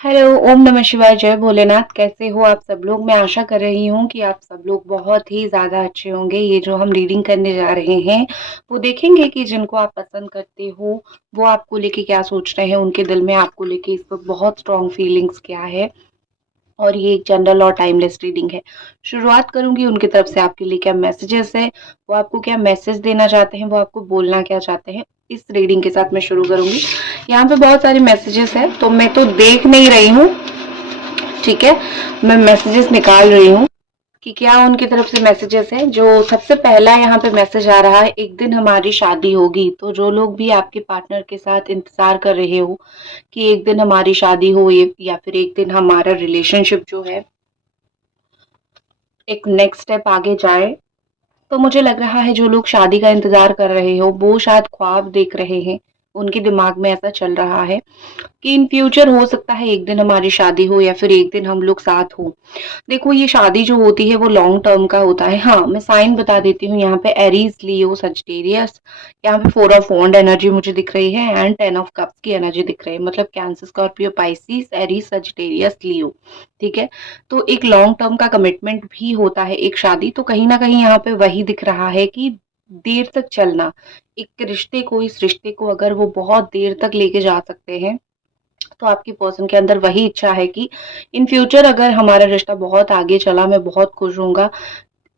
Hello, ओम नमः शिवाय, जय भोलेनाथ। कैसे हो आप सब लोग? मैं आशा कर रही हूँ कि आप सब लोग बहुत ही ज़्यादा अच्छे होंगे। ये जो हम रीडिंग करने जा रहे हैं, वो देखेंगे कि जिनको आप पसंद करते हो, वो आपको लेके क्या सोच रहे हैं, उनके दिल में आपको लेके इस वक़्त बहुत स्ट्रॉन्ग फीलिंग्स क्या है। और ये एक जनरल और टाइमलेस रीडिंग है। शुरुआत करूँगी उनकी तरफ से आपके लिए क्या मैसेजेस हैं, वो आपको क्या मैसेज देना चाहते हैं, वो आपको बोलना क्या चाहते हैं, इस रीडिंग के साथ मैं शुरू करूँगी। यहाँ पे बहुत सारे मैसेजेस हैं, तो मैं तो देख नहीं रही हूँ, ठीक है? मैं मैसेजेस निकाल रही हूँ कि क्या उनकी तरफ से मैसेजेस हैं। जो सबसे पहला यहाँ पे मैसेज आ रहा है, एक दिन हमारी शादी होगी। तो जो लोग भी आपके पार्टनर के साथ इंतज़ार कर रहे हो कि एक दिन हमारी शादी हो ये या फिर एक दिन हमारा रिलेशनशिप जो है एक नेक्स्ट स्टेप आगे जाए, तो मुझे लग रहा है जो लोग शादी का इंतज़ार कर रहे हो, वो शायद ख्वाब देख रहे हैं। उनके दिमाग में ऐसा चल रहा है कि इन फ्यूचर हो सकता है एक दिन हमारी शादी हो या फिर एक दिन हम लोग साथ हो। देखो, ये शादी जो होती है वो लॉन्ग टर्म का होता है। हाँ, मैं साइन बता देती हूँ यहाँ पे, एरीज, लियो, सजिटेरियस। यहाँ पे 4 ऑफ वॉन्ड एनर्जी मुझे दिख रही है एंड 10 ऑफ कप्स की एनर्जी दिख रही है। मतलब Cancer, Scorpio, Pisces, Aries, Sagittarius, Leo. ठीक है? तो एक लॉन्ग टर्म का कमिटमेंट भी होता है एक शादी। तो कहीं न कहीं यहाँ पे वही दिख रहा है कि देर तक चलना, एक रिश्ते को, इस रिश्ते को अगर वो बहुत देर तक लेके जा सकते हैं, तो आपकी पर्सन के अंदर वही इच्छा है कि इन फ्यूचर अगर हमारा रिश्ता बहुत आगे चला, मैं बहुत खुश होऊँगा।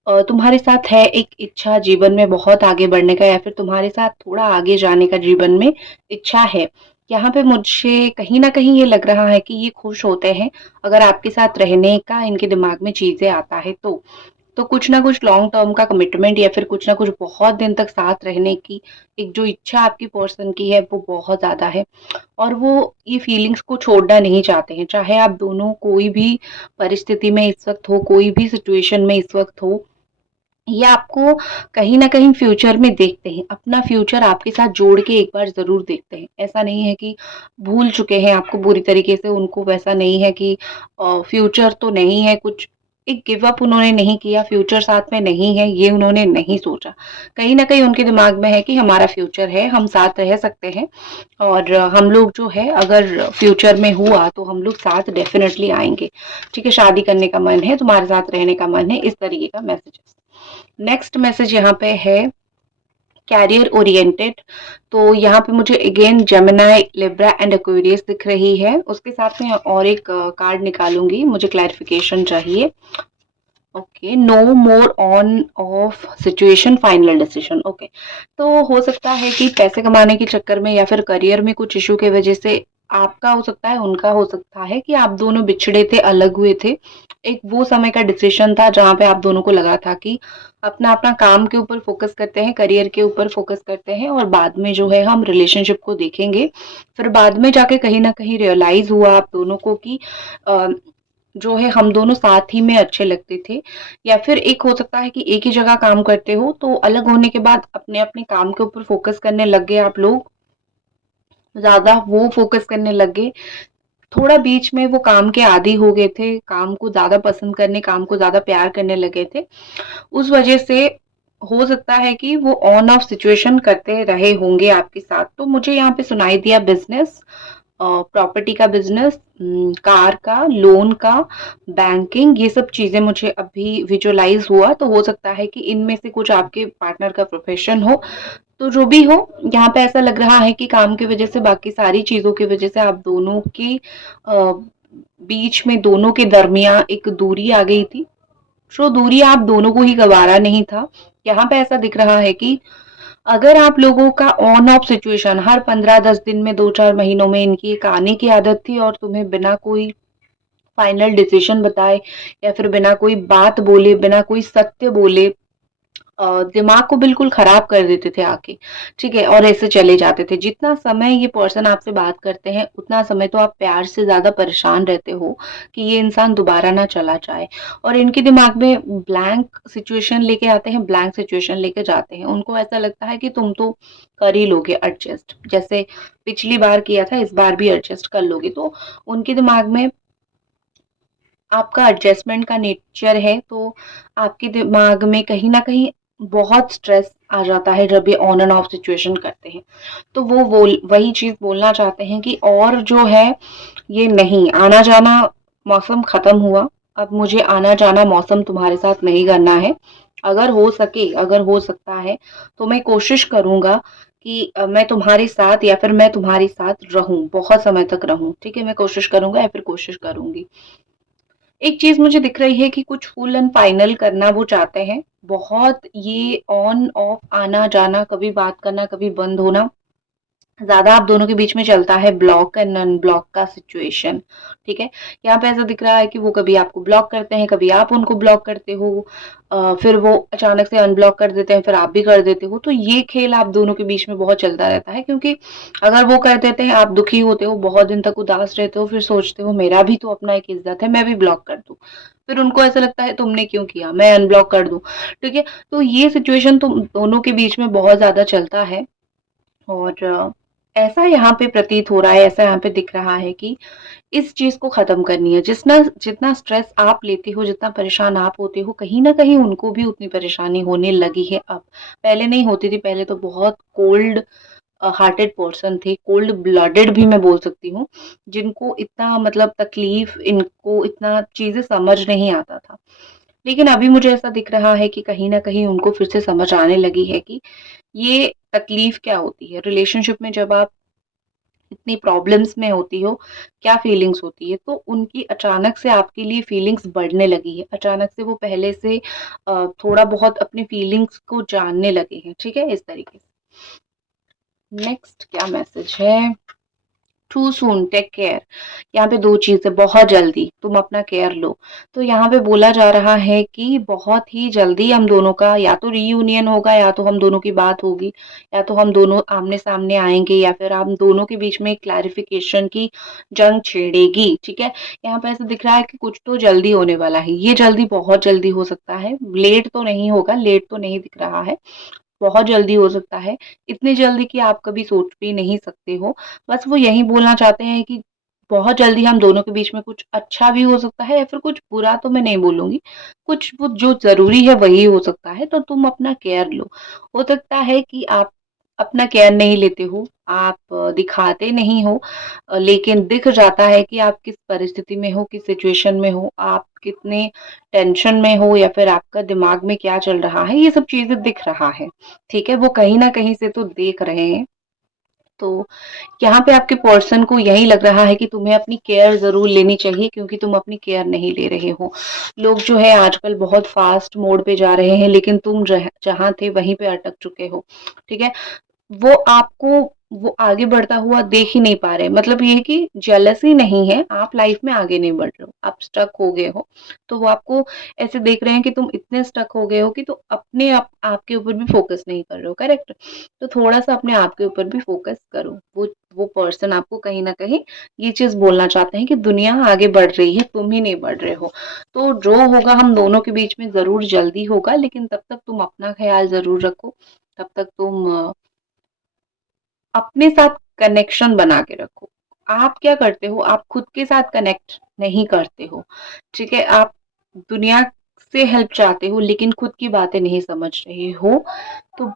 तुम्हारे साथ है एक इच्छा जीवन में बहुत आगे बढ़ने का या फिर तुम्हारे साथ थोड़ा आगे जाने का जीवन में इच्छा है। यहाँ पे मुझे कहीं न कहीं ये लग रहा है कि ये खुश होते हैं, अगर आपके साथ रहने का इनके दिमाग में चीज़ें आता है तो। तो कुछ ना कुछ लॉन्ग टर्म का कमिटमेंट या फिर कुछ ना कुछ बहुत दिन तक साथ रहने की एक जो इच्छा आपकी पर्सन की है, वो बहुत ज़्यादा है। और वो ये फीलिंग्स को छोड़ना नहीं चाहते हैं, चाहे आप दोनों कोई भी परिस्थिति में इस वक़्त हो, कोई भी सिचुएशन में इस वक़्त हो, ये आपको कहीं न कहीं फ्यूचर में देखते हैं, अपना फ्यूचर आपके साथ जोड़ के एक बार ज़रूर देखते हैं। ऐसा नहीं है कि भूल चुके हैं आपको बुरी तरीके से, उनको वैसा नहीं है कि फ्यूचर तो नहीं है कुछ, एक गिव अप उन्होंने नहीं किया, फ्यूचर साथ में नहीं है, ये उन्होंने नहीं सोचा। कहीं न कहीं उनके दिमाग में है कि हमारा फ्यूचर है, हम साथ रह सकते हैं और हम लोग जो है अगर फ्यूचर में हुआ तो हम लोग साथ डेफ़िनेटली आएँगे। ठीक है, शादी करने का मन है, तुम्हारे साथ रहने का मन है, इस तरीके का मैसेजेस। नेक्स्ट मैसेज यहाँ पे है कैरियर ओरिएंटेड। तो यहाँ पे मुझे again Gemini, Libra and Aquarius दिख रही है। उसके साथ में और एक कार्ड निकालूंगी, मुझे क्लैरिफिकेशन चाहिए। Okay, no more on off situation, final decision. Okay, तो हो सकता है कि पैसे कमाने के चक्कर में या फिर करियर में कुछ इशू की वजह से आपका हो सकता है, उनका हो सकता है कि आप दोनों बिछड़े थे, अलग हुए थे। एक वो समय का डिसीजन था जहाँ पे आप दोनों को लगा था कि अपना अपना काम के ऊपर फोकस करते हैं, करियर के ऊपर फोकस करते हैं और बाद में जो है हम रिलेशनशिप को देखेंगे। फिर बाद में जाके कहीं ना कहीं रियलाइज हुआ आप दोनों को कि अ, जो है हम दोनों साथ ही में अच्छे लगते थे। या फिर एक हो सकता है कि एक ही जगह काम करते हो तो अलग होने के बाद अपने अपने काम के ऊपर फोकस करने लग गए आप लोग, ज्यादा वो फोकस करने लग गए। थोड़ा बीच में वो काम के आदी हो गए थे, काम को ज़्यादा पसंद करने, काम को ज़्यादा प्यार करने लगे थे। उस वजह से हो सकता है कि वो ऑन ऑफ सिचुएशन करते रहे होंगे आपके साथ। तो मुझे यहाँ पे सुनाई दिया बिज़नेस, प्रॉपर्टी का बिज़नेस, कार का, लोन का, बैंकिंग, ये सब चीज़ें मुझे अभी विजुअलाइज़ हुआ। तो हो सकता है कि इनमें से कुछ आपके पार्टनर का प्रोफ़ेशन हो। तो जो भी हो, यहाँ पे ऐसा लग रहा है कि काम की वजह से, बाकी सारी चीज़ों की वजह से आप दोनों की बीच में, दोनों के दरमियाँ एक दूरी आ गई थी। जो दूरी आप दोनों को ही गँवारा नहीं था। यहाँ पे ऐसा दिख रहा है कि अगर आप लोगों का ऑन ऑफ सिचुएशन हर 15-10 दिन में, 2-4 महीनों में इनकी एक आने की आदत थी और तुम्हें बिना कोई फाइनल डिसीजन बताए या फिर बिना कोई बात बोले, बिना कोई सत्य बोले दिमाग को बिल्कुल खराब कर देते थे आके, ठीक है? और ऐसे चले जाते थे। जितना समय ये पर्सन आपसे बात करते हैं, उतना समय तो आप प्यार से ज़्यादा परेशान रहते हो कि ये इंसान दोबारा ना चला जाए। और इनके दिमाग में ब्लैंक सिचुएशन लेके आते हैं, ब्लैंक सिचुएशन लेके जाते हैं। उनको ऐसा लगता है कि तुम तो कर ही लोगे एडजस्ट, जैसे पिछली बार किया था, इस बार भी एडजस्ट कर लोगे। तो उनके दिमाग में आपका एडजस्टमेंट का नेचर है, तो आपके दिमाग में कहीं न कहीं बहुत स्ट्रेस आ जाता है जब ये ऑन एंड ऑफ सिचुएशन करते हैं। तो वो वही चीज़ बोलना चाहते हैं कि और जो है ये नहीं आना-जाना मौसम ख़त्म हुआ, अब मुझे आना-जाना मौसम तुम्हारे साथ नहीं करना है। अगर हो सकता है तो मैं कोशिश करूँगा कि मैं तुम्हारे साथ या फिर मैं तुम्हारे साथ रहूँ, बहुत समय तक रहूँ, ठीक है? मैं कोशिश करूँगा या फिर कोशिश करूँगी। एक चीज़ मुझे दिख रही है कि कुछ फुल एंड फाइनल करना वो चाहते हैं। बहुत ये ऑन ऑफ आना-जाना, कभी बात करना, कभी बंद होना, ज़्यादा आप दोनों के बीच में चलता है ब्लॉक एंड अनब्लॉक का सिचुएशन, ठीक है? यहाँ पे ऐसा दिख रहा है कि वो कभी आपको ब्लॉक करते हैं, कभी आप उनको ब्लॉक करते हो, फिर वो अचानक से अनब्लॉक कर देते हैं, फिर आप भी कर देते हो। तो ये खेल आप दोनों के बीच में बहुत चलता रहता है, क्योंकि अगर वो कर देते हैं, आप दुखी होते हो, बहुत दिन तक उदास रहते हो, फिर सोचते हो मेरा भी तो अपना एक इज़्ज़त है, मैं भी ब्लॉक कर दूँ। फिर उनको ऐसा लगता है तुमने क्यों किया? मैं अनब्लॉक कर दूँ, ठीक है? तो ये सिचुएशन तुम दोनों के बीच में बहुत ज़्यादा चलता है। और ऐसा यहाँ पे प्रतीत हो रहा है, ऐसा यहाँ पे दिख रहा है कि इस चीज़ को ख़त्म करनी है। जितना जितना स्ट्रेस आप लेते हो, जितना परेशान आप होते हो, कहीं न कहीं उनको भी उतनी परेशानी होने लगी है अब। पहले नहीं होती थी, पहले तो बहुत कोल्ड हार्टेड पर्सन थे, कोल्ड ब्लडेड भी मैं बोल सकती हूँ, जिनको इतना मतलब तकलीफ़, इनको इतना चीज़ें समझ नहीं आता था। लेकिन अभी मुझे ऐसा दिख रहा है कि कहीं न कहीं उनको फिर से समझ आने लगी है कि ये तकलीफ क्या होती है। रिलेशनशिप में जब आप इतनी प्रॉब्लम्स में होती हो, क्या फीलिंग्स होती है, तो उनकी अचानक से आपके लिए फीलिंग्स बढ़ने लगी है। अचानक से वो पहले से थोड़ा बहुत अपनी फीलिंग्स को जानने लगे हैं, ठीक है? इस तरीके से। नेक्स्ट क्या मैसेज है? Too soon take care. यहाँ पे 2 चीज़ें, बहुत जल्दी तुम अपना केयर लो। तो यहाँ पे बोला जा रहा है कि बहुत ही जल्दी हम दोनों का या तो रीयूनियन होगा, या तो हम दोनों की बात होगी, या तो हम दोनों आमने-सामने आएँगे, या फिर हम दोनों के बीच में क्लैरिफ़िकेशन की जंग छिड़ेगी, ठीक है? यहाँ पे ऐसा दिख रहा है कि कुछ तो जल्दी होने वाला है। ये जल्दी बहुत जल्दी हो सकता है, लेट तो नहीं होगा, लेट तो नहीं दिख रहा है। बहुत जल्दी हो सकता है, इतनी जल्दी कि आप कभी सोच भी नहीं सकते हो। बस वो यही बोलना चाहते हैं कि बहुत जल्दी हम दोनों के बीच में कुछ अच्छा भी हो सकता है, या फिर कुछ बुरा तो मैं नहीं बोलूँगी, कुछ वो जो ज़रूरी है वही हो सकता है, तो तुम अपना केयर लो। हो सकता है कि आप अपना केयर नहीं लेते हो, आप दिखाते नहीं हो, लेकिन दिख जाता है कि आप किस परिस्थिति में हो, किस सिचुएशन में हो, आप कितने टेंशन में हो, या फिर आपका दिमाग में क्या चल रहा है, ये सब चीज़ें दिख रहा है, ठीक है? वो कहीं न कहीं से तो देख रहे हैं। तो यहाँ पे आपके पर्सन को यही लग रहा है कि तुम्हें अपनी केयर ज़रूर लेनी चाहिए, क्योंकि तुम अपनी केयर नहीं ले रहे हो। लोग जो है आजकल बहुत फ़ास्ट मोड पे जा रहे हैं, लेकिन तुम जहाँ थे वहीं पे अटक चुके हो, ठीक है? वो आपको वो आगे बढ़ता हुआ देख ही नहीं पा रहे। मतलब ये है कि जेलसी नहीं है, आप लाइफ में आगे नहीं बढ़ रहे हो, आप स्टक हो गए हो। तो वो आपको ऐसे देख रहे हैं कि तुम इतने स्टक हो गए हो कि तो अपने आपके ऊपर भी फ़ोकस नहीं कर रहे हो, करेक्ट? तो थोड़ा-सा अपने आप के ऊपर भी फ़ोकस करो। वो पर्सन आपको कहीं न कहीं ये चीज़ बोलना चाहते हैं कि दुनिया आगे बढ़ रही है, तुम ही नहीं बढ़ रहे हो। तो जो होगा हम दोनों के बीच में ज़रूर जल्दी होगा, लेकिन तब तक तुम अपना ख़्याल ज़रूर रखो। तब तक तुम अपने साथ कनेक्शन बना के रखो। आप क्या करते हो? आप खुद के साथ कनेक्ट नहीं करते हो, ठीक है? आप दुनिया से हेल्प चाहते हो, लेकिन खुद की बातें नहीं समझ रहे हो। तो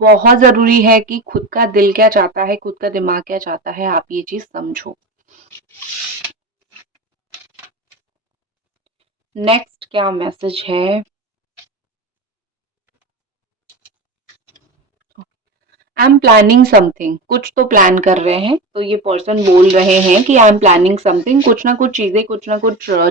बहुत ज़रूरी है कि खुद का दिल क्या चाहता है, खुद का दिमाग क्या चाहता है, आप ये चीज़ समझो। नेक्स्ट क्या मैसेज है? आई एम प्लानिंग समथिंग, कुछ तो प्लान कर रहे हैं। तो ये पर्सन बोल रहे हैं कि आई एम प्लानिंग समथिंग, कुछ ना कुछ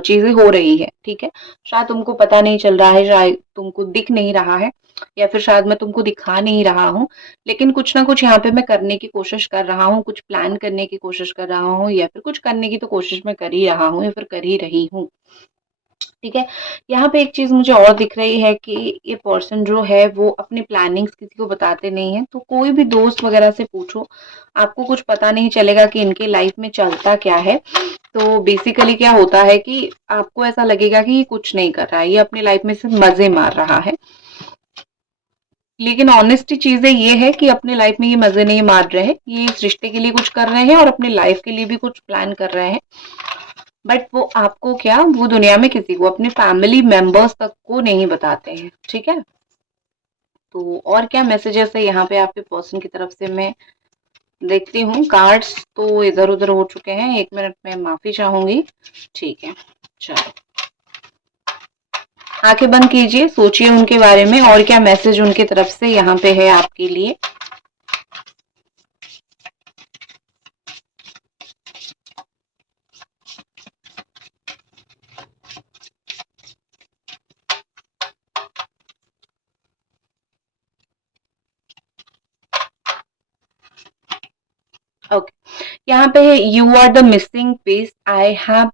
चीजें हो रही है, ठीक है? शायद तुमको पता नहीं चल रहा है, शायद तुमको दिख नहीं रहा है, या फिर शायद मैं तुमको दिखा नहीं रहा हूँ, लेकिन कुछ ना कुछ यहाँ पे मैं करने की कोशिश कर रहा हूँ, कुछ प्लान करने की कोशिश कर रहा हूँ, या फिर कुछ करने की तो कोशिश मैं कर ही रहा हूँ, या फिर कर ही रही हूँ, ठीक है? यहाँ पे एक चीज़ मुझे और दिख रही है कि ये पर्सन जो है वो अपनी प्लानिंग्स किसी को बताते नहीं हैं, तो कोई भी दोस्त वगैरह से पूछो, आपको कुछ पता नहीं चलेगा कि इनकी लाइफ में चलता क्या है। तो बेसिकली क्या होता है कि आपको ऐसा लगेगा कि ये कुछ नहीं कर रहा है, ये अपनी लाइफ में सिर्फ मज़े मार रहा है। लेकिन ऑनेस्टी चीज़ें ये है कि अपने लाइफ में ये मज़े नहीं मार रहे हैं, ये इस रिश्ते के लिए कुछ कर रहे हैं और अपनी लाइफ के लिए भी कुछ प्लान कर रहे हैं। बट वो आपको क्या, वो दुनिया में किसी को, अपने फैमिली मेंबर्स तक को नहीं बताते हैं, ठीक है? तो और क्या मैसेजेस है यहाँ पे आपके पर्सन की तरफ से, मैं देखती हूँ। कार्ड्स तो इधर उधर हो चुके हैं, 1 मिनट में माफी चाहूंगी। ठीक है, चलो आंखें बंद कीजिए, सोचिए उनके बारे में और क्या मैसेज उनकी तरफ से यहाँ पे है आपके लिए। ओके, यहाँ पे है you are the missing piece I have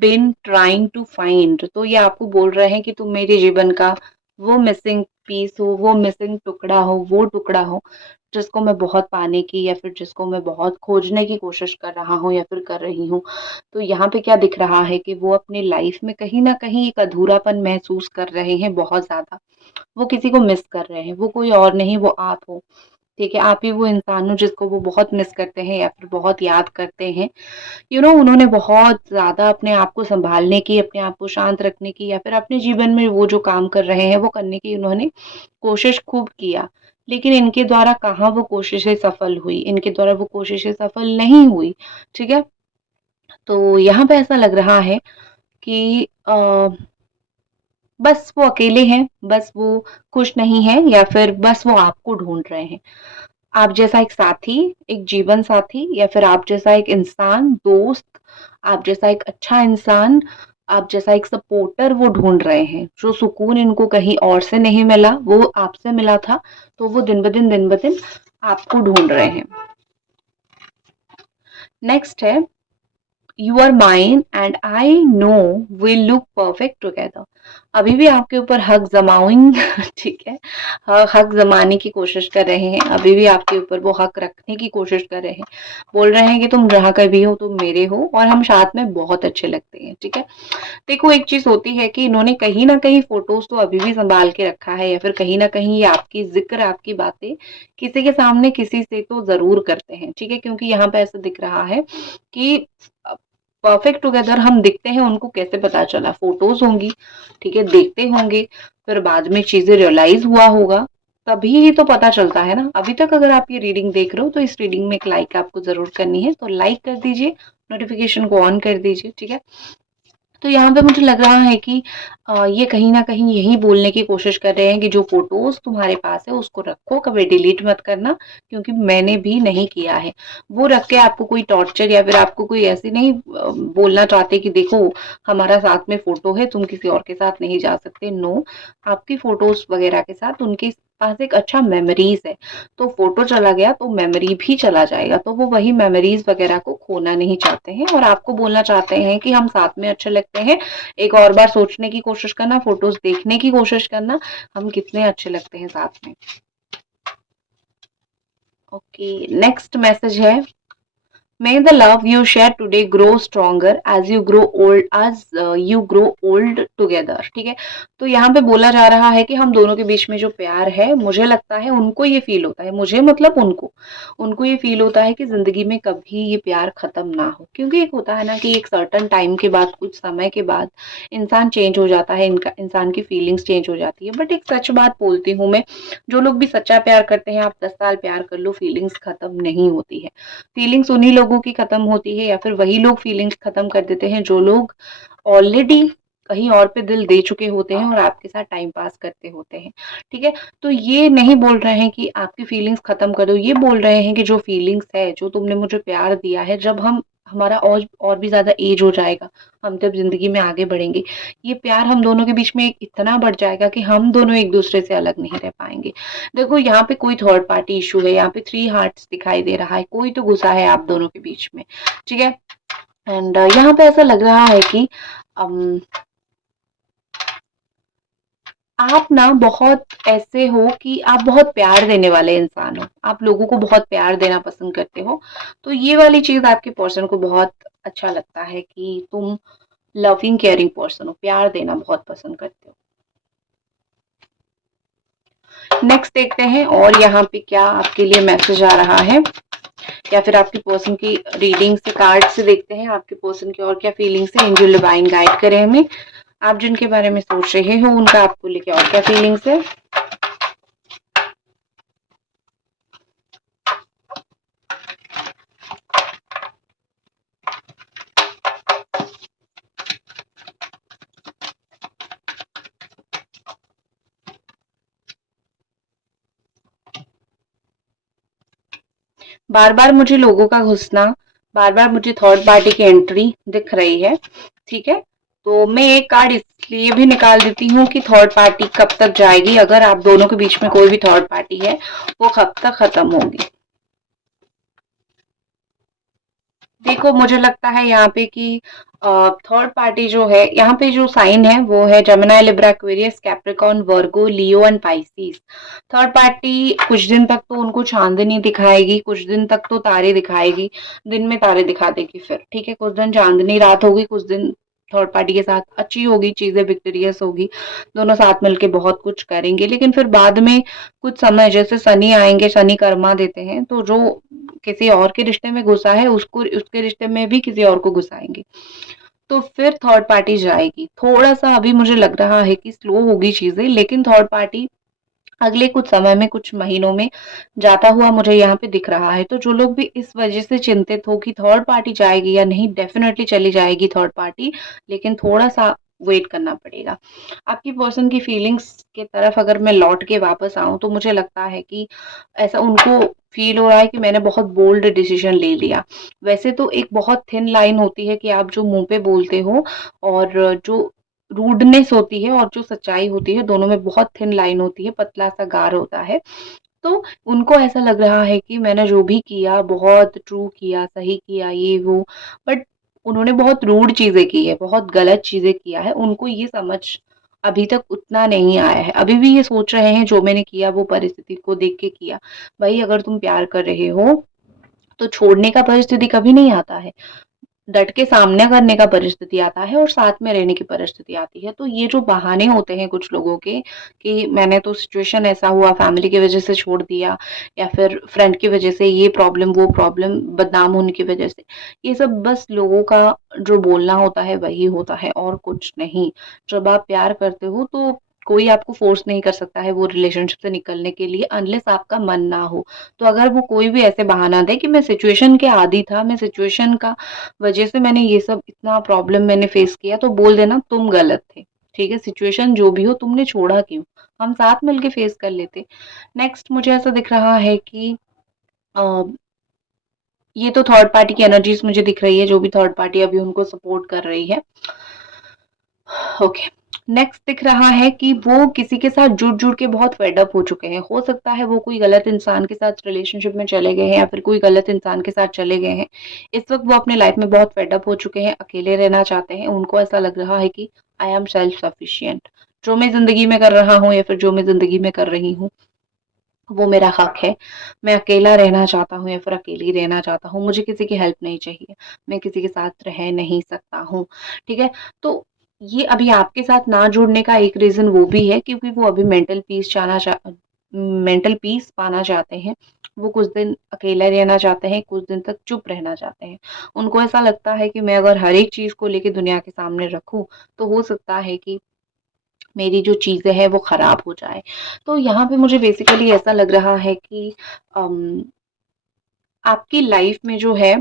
been trying to find. तो ये आपको बोल रहे हैं कि तुम मेरे जीवन का वो मिसिंग पीस हो, वो मिसिंग टुकड़ा हो, वो टुकड़ा हो जिसको मैं बहुत पाने की या फिर जिसको मैं बहुत खोजने की कोशिश कर रहा हूँ या फिर कर रही हूँ। तो यहाँ पे क्या दिख रहा है कि वो अपनी लाइफ में कहीं ना कहीं एक अधूरापन महसूस कर रहे हैं बहुत ज्यादा। वो किसी को मिस कर रहे हैं, वो कोई और नहीं, वो आप हो। ठीक है, आप ही वो इंसान हो जिसको वो बहुत मिस करते हैं या फिर बहुत याद करते हैं। उन्होंने बहुत ज़्यादा अपने आप को सँभालने की, अपने आप को शांत रखने की या फिर अपने जीवन में वो जो काम कर रहे हैं, वो करने की उन्होंने कोशिश खूब किया। लेकिन इनके द्वारा कहाँ वो कोशिशें सफल हुई, इनके द्वारा वो कोशिशें सफल नहीं हुई, ठीक है? तो यहाँ पे ऐसा लग रहा है कि बस वो अकेले हैं, बस वो खुश नहीं हैं या फिर बस वो आपको ढूँढ रहे हैं। आप जैसा एक साथी, एक जीवन साथी या फिर आप जैसा एक इंसान, दोस्त, आप जैसा एक अच्छा इंसान, आप जैसा एक सपोर्टर वो ढूँढ रहे हैं। जो सुकून इनको कहीं और से नहीं मिला, वो आपसे मिला था, तो वो दिन-ब-दिन आपको ढूँढ रहे हैं। नेक्स्ट है you are mine and I know we look perfect together. अभी भी आपके ऊपर हक जमाउंग ठीक है, हक जमाने की कोशिश कर रहे हैं, अभी भी आपके ऊपर वो हक रखने की कोशिश कर रहे हैं। बोल रहे हैं कि तुम जहाँ का भी हो तुम मेरे हो और हम साथ में बहुत अच्छे लगते हैं। ठीक है, देखो एक चीज होती है कि इन्होंने कहीं ना कहीं फोटोज तो अभी भी संभाल के रखा है या फिर कहीं ना कहीं ये आपकी जिक्र, आपकी बातें किसी के सामने किसी से तो जरूर करते हैं। ठीक है, क्योंकि यहाँ पे ऐसा दिख रहा है कि परफेक्ट टुगेदर हम दिखते हैं, उनको कैसे पता चला? फोटोज होंगी, ठीक है, देखते होंगे, फिर बाद में चीजें रियलाइज हुआ होगा, तभी ही तो पता चलता है ना। अभी तक अगर आप ये रीडिंग देख रहे हो तो इस रीडिंग में एक लाइक आपको जरूर करनी है, तो लाइक कर दीजिए, नोटिफिकेशन को ऑन कर दीजिए। ठीक है, तो यहाँ पे मुझे लग रहा है कि ये कहीं न कहीं यही बोलने की कोशिश कर रहे हैं कि जो फ़ोटोज़ तुम्हारे पास है उसको रखो, कभी डिलीट मत करना, क्योंकि मैंने भी नहीं किया है। वो रख के आपको कोई टॉर्चर या फिर आपको कोई ऐसे नहीं बोलना चाहते कि देखो हमारा साथ में फ़ोटो है, तुम किसी और के साथ नहीं जा सकते। नो, आपकी फ़ोटोज़ वग़ैरह के साथ उनके पास एक अच्छा मेमोरीज़ है। तो फ़ोटो चला गया तो मेमोरी भी चला जाएगा, तो वो वही मेमोरीज़ वग़ैरह को खोना नहीं चाहते हैं और आपको बोलना चाहते हैं कि हम साथ में अच्छे लगते हैं। एक और बार सोचने की कोशिश करना, फ़ोटोज़ देखने की कोशिश करना, हम कितने अच्छे लगते हैं साथ में। ओके, नेक्स्ट मैसेज है May the love you share today grow stronger as you grow old, you grow old together। ठीक है, तो यहाँ पे बोला जा रहा है कि हम दोनों के बीच में जो प्यार है, मुझे लगता है उनको ये फील होता है, मुझे मतलब उनको उनको ये फील होता है कि जिंदगी में कभी ये प्यार खत्म ना हो। क्योंकि एक होता है ना कि एक सर्टन टाइम के बाद, कुछ समय के बाद इंसान चेंज हो जाता है, इनका इंसान की फीलिंग्स चेंज हो जाती है। बट एक सच बात बोलती हूँ मैं, जो लोग भी सच्चा प्यार करते हैं, आप 10 साल प्यार कर लो, फीलिंग्स खत्म नहीं होती है। फीलिंग्स उन्हीं लोगों की खत्म होती है या फिर वही लोग फीलिंग्स खत्म कर देते हैं जो लोग ऑलरेडी कहीं और पे दिल दे चुके होते हैं और आपके साथ टाइम पास करते होते हैं। ठीक है, तो ये नहीं बोल रहे हैं कि आपकी फीलिंग्स खत्म कर दो, ये बोल रहे हैं कि जो फीलिंग्स है, जो तुमने मुझे प्यार दिया है, जब हम हमारा और भी ज्यादा एज हो जाएगा, हम जब जिंदगी में आगे बढ़ेंगे, ये प्यार हम दोनों के बीच में इतना बढ़ जाएगा कि हम दोनों एक दूसरे से अलग नहीं रह पाएंगे। देखो यहाँ पे कोई थर्ड पार्टी इशू है, यहाँ पे 3 हार्ट्स दिखाई दे रहा है, कोई तो घुसा है आप दोनों के बीच में। ठीक है, एंड यहाँ पे ऐसा लग रहा है कि अम, आप ना बहुत ऐसे हो कि आप बहुत प्यार देने वाले इंसान हो, आप लोगों को बहुत प्यार देना पसंद करते हो। तो ये वाली चीज आपके पर्सन को बहुत अच्छा लगता है कि तुम लविंग केयरिंग पर्सन हो, प्यार देना बहुत पसंद करते हो। नेक्स्ट देखते हैं और यहाँ पे क्या आपके लिए मैसेज आ रहा है, या फिर आपके पर्सन की रीडिंग से, कार्ड से देखते हैं आपके पर्सन की और क्या फीलिंग्स है। एंजल डिवाइन गाइड करें हमें, आप जिनके बारे में सोच रहे हो उनका आपको लेके और क्या फीलिंग्स है। बार-बार मुझे लोगों का घुसना, बार-बार मुझे थर्ड पार्टी की एंट्री दिख रही है, ठीक है? तो मैं एक कार्ड इसलिए भी निकाल देती हूँ कि थर्ड पार्टी कब तक जाएगी, अगर आप दोनों के बीच में कोई भी थर्ड पार्टी है, वो कब तक खत्म होगी। देखो, मुझे लगता है यहाँ पे कि थर्ड पार्टी जो है, यहाँ पे जो साइन है वो है Gemini, Libra, Aquarius, Capricorn, Virgo, Leo and Pisces. Third party कुछ दिन तक तो उनको चांदनी दिखाएगी, कुछ दिन तक तो तारे दिखाएगी, दिन में तारे दिखा देगी फिर, ठीक है? कुछ दिन चांदनी रात होगी, कुछ दिन थर्ड पार्टी के साथ अच्छी होगी, चीजें विक्टोरियस होगी, दोनों साथ मिलके बहुत कुछ करेंगे, लेकिन फिर बाद में कुछ समय, जैसे शनि आएंगे, शनि कर्मा देते हैं, तो जो किसी और के रिश्ते में घुसा है उसको उसके रिश्ते में भी किसी और को घुसाएंगे, तो फिर थर्ड पार्टी जाएगी। थोड़ा सा अभी मुझे लग रहा है कि स्लो होगी चीजें, लेकिन थर्ड पार्टी अगले कुछ समय में, कुछ महीनों में जाता हुआ मुझे यहाँ पे दिख रहा है। तो जो लोग भी इस वजह से चिंतित हो कि थर्ड पार्टी जाएगी या नहीं, डेफिनेटली चली जाएगी थर्ड पार्टी, लेकिन थोड़ा सा वेट करना पड़ेगा। आपकी पर्सन की फीलिंग्स के तरफ अगर मैं लौट के वापस आऊं, तो मुझे लगता है कि ऐसा उनको फील हो रहा है कि मैंने बहुत बोल्ड डिसीजन ले लिया। वैसे तो एक बहुत थिन लाइन होती है कि आप जो मुंह पे बोलते हो और जो रूडनेस होती है और जो सच्चाई होती है, दोनों में बहुत थिन लाइन होती है, पतला सा गार होता है। तो उनको ऐसा लग रहा है कि मैंने जो भी किया बहुत ट्रू किया, सही किया, ये वो, बट उन्होंने बहुत रूड चीजें की है, बहुत गलत चीजें किया है, उनको ये समझ अभी तक उतना नहीं आया है। अभी भी ये सोच रहे हैं जो मैंने किया वो परिस्थिति को देख के किया। भाई, अगर तुम प्यार कर रहे हो तो छोड़ने का परिस्थिति कभी नहीं आता है, डट के सामना करने का परिस्थिति आता है और साथ में रहने की परिस्थिति आती है। तो ये जो बहाने होते हैं कुछ लोगों के कि मैंने तो सिचुएशन ऐसा हुआ, फैमिली की वजह से छोड़ दिया, या फिर फ्रेंड की वजह से, ये प्रॉब्लम वो प्रॉब्लम, बदनाम होने की वजह से, ये सब बस लोगों का जो बोलना होता है वही होता है और कुछ नहीं। जब आप प्यार करते हो तो कोई आपको फोर्स नहीं कर सकता है वो रिलेशनशिप से निकलने के लिए, अनलेस आपका मन ना हो। तो अगर वो कोई भी ऐसे बहाना दे कि मैं सिचुएशन के आदी था, मैं सिचुएशन का वजह से मैंने ये सब इतना प्रॉब्लम मैंने फेस किया, तो बोल देना तुम गलत थे, ठीक है? सिचुएशन जो भी हो, तुमने छोड़ा क्यों? हम साथ मिलके फेस कर लेते। नेक्स्ट मुझे ऐसा दिख रहा है कि अ, ये तो थर्ड पार्टी की एनर्जीज मुझे दिख रही है, जो भी थर्ड पार्टी अभी उनको सपोर्ट कर रही है। ओके, नेक्स्ट दिख रहा है कि वो किसी के साथ जुड़-जुड़ के बहुत फेड अप हो चुके हैं। हो सकता है वो कोई गलत इंसान के साथ रिलेशनशिप में चले गए हैं या फिर कोई गलत इंसान के साथ चले गए हैं। इस वक़्त वो अपने लाइफ में बहुत फेड अप हो चुके हैं, अकेले रहना चाहते हैं। उनको ऐसा लग रहा है कि आई एम सेल्फ सफिशिएंट। जो मैं ज़िंदगी में कर रहा हूँ या फिर जो मैं ज़िंदगी में कर रही हूँ, वो मेरा हक है। मैं अकेला रहना चाहता हूँ या फिर अकेली रहना चाहता हूँ। मुझे किसी की हेल्प नहीं चाहिए। मैं किसी के साथ रह नहीं सकता हूँ। ठीक है? तो ये अभी आपके साथ ना जुड़ने का एक रीज़न वो भी है, क्योंकि वो अभी मेंटल पीस पाना चाहते हैं। वो कुछ दिन अकेला रहना चाहते हैं, कुछ दिन तक चुप रहना चाहते हैं। उनको ऐसा लगता है कि मैं अगर हर एक चीज़ को लेके दुनिया के सामने रखूँ, तो हो सकता है कि मेरी जो चीज़ें हैं वो खराब हो जाए। तो यहाँ पे मुझे बेसिकली ऐसा लग रहा है कि अम, आपकी लाइफ में जो है,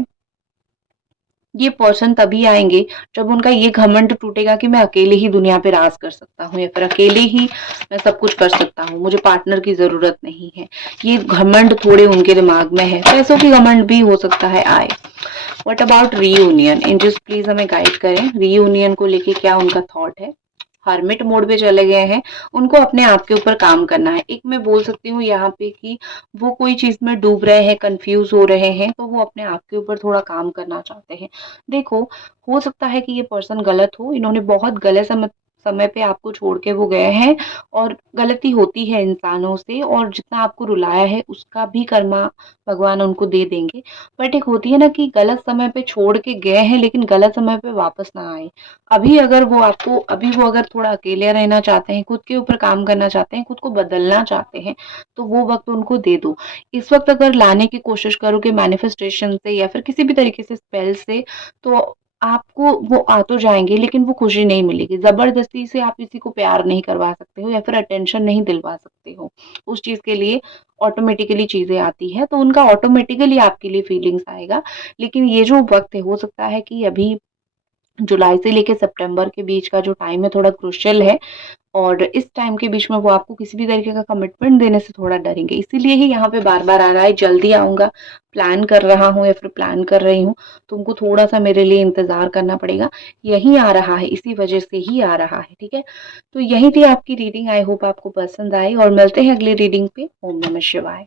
ये पर्सन तभी आएँगे जब उनका ये घमंड टूटेगा कि मैं अकेले ही दुनिया पे राज कर सकता हूँ या फिर अकेले ही मैं सब कुछ कर सकता हूँ, मुझे पार्टनर की ज़रूरत नहीं है। ये घमंड थोड़े उनके दिमाग में है। पैसों की घमंड भी हो सकता है आए। What about reunion? Angels please हमें गाइड करें, रीयूनियन को लेके क्या उनका थॉट है? हर्मिट मोड पे चले गए हैं, उनको अपने आप के ऊपर काम करना है। एक मैं बोल सकती हूँ यहाँ पे कि वो कोई चीज़ में डूब रहे हैं, कन्फ्यूज़ हो रहे हैं, तो वो अपने आप के ऊपर थोड़ा काम करना चाहते हैं। देखो, हो सकता है कि ये पर्सन गलत हो, इन्होंने बहुत गलत समय पे आपको छोड़ के वो गए हैं, और गलती होती है इंसानों से, और जितना आपको रुलाया है उसका भी कर्मा भगवान उनको दे देंगे। बट एक होती है ना कि गलत समय पे छोड़ के गए हैं लेकिन गलत समय पे वापस ना आए। अभी वो अगर थोड़ा अकेले रहना चाहते हैं, खुद के ऊपर काम करना चाहते हैं, खुद को बदलना चाहते हैं, तो वो वक़्त उनको दे दो। इस वक़्त अगर लाने की कोशिश करोगे मैनिफेस्टेशन से या फिर किसी भी तरीके से स्पेल से, तो आपको वो आ तो जाएँगे लेकिन वो खुशी नहीं मिलेगी। ज़बरदस्ती से आप किसी को प्यार नहीं करवा सकते हो या फिर अटेंशन नहीं दिलवा सकते हो। उस चीज़ के लिए ऑटोमेटिकली चीज़ें आती हैं, तो उनका ऑटोमेटिकली आपके लिए फीलिंग्स आएगा। लेकिन ये जो वक़्त है, हो सकता है कि अभी जुलाई से लेके सितंबर के बीच का जो टाइम है थोड़ा क्रूशियल है और इस टाइम के बीच में वो आपको किसी भी तरीके का कमिटमेंट देने से थोड़ा डरेंगे। इसीलिए ही यहाँ पे बार-बार आ रहा है जल्दी आऊँगा, प्लान कर रहा हूँ या फिर प्लान कर रही हूँ, तुमको थोड़ा-सा मेरे लिए इंतज़ार करना पड़ेगा। यही आ रहा है, इसी वजह से ही आ रहा है, ठीक है? तो यही थी आपकी रीडिंग, आई होप आपको पसंद आई और मिलते हैं अगली रीडिंग पे। ओम नमः शिवाय।